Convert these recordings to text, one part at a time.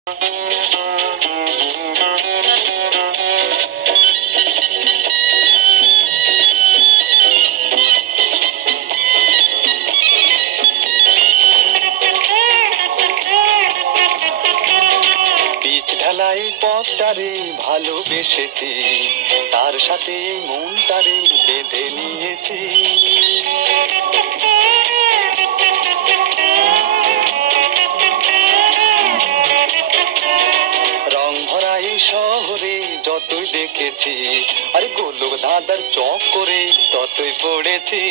Pitch ঢালাই পথটারে ভালোবেসেছি, তার সাথে মনটারে বেঁধে নিয়েছি। রং ভরা এই শহরে যতই দেখেছি, আরে গোলক ধাঁধার চক করে ততই পড়েছি।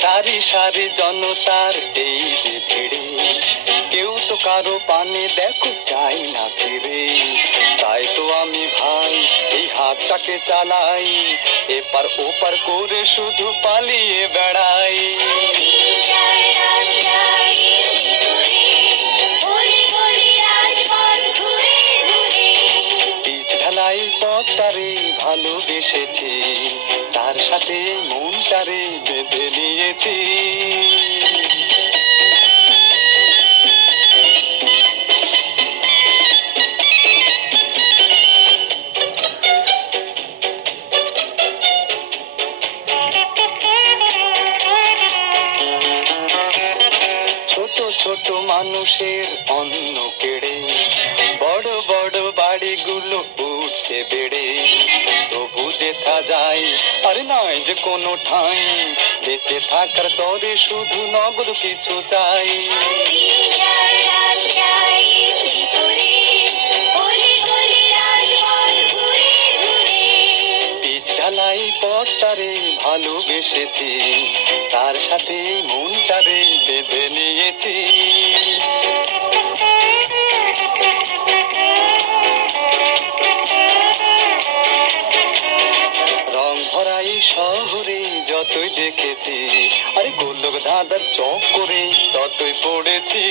সারি সারি জনতার এই যে ভিড়ে, কেউ তো কারো পানে দেখো চাই না ফিরে। তাই তো আমি ভাই এই হাতটাকে চালাই, এপার ওপার করে শুধু পালিয়ে বেড়াই। পিচ ঢালাই পথটারে ভালোবেসেছি, তার সাথে মনটারে বেঁধে নিয়েছি। ছোট ছোট মানুষের অন্ন কেড়ে বড় বড় বাড়িগুলো উঠে বেড়ে, তবু যেথা যায় আর নয় যে কোনো ঠাঁই, বেঁচে থাকার তরে শুধু নগদ কিছু চাই। পিচ ঢালাই পথটারে ভালোবেসেছি, তার সাথে মনটারে বেঁধে নিয়েছি। রং ভরা এই শহরে যতই দেখেছি, আরে গোলক ধাঁধার চক করে ততই পড়েছি।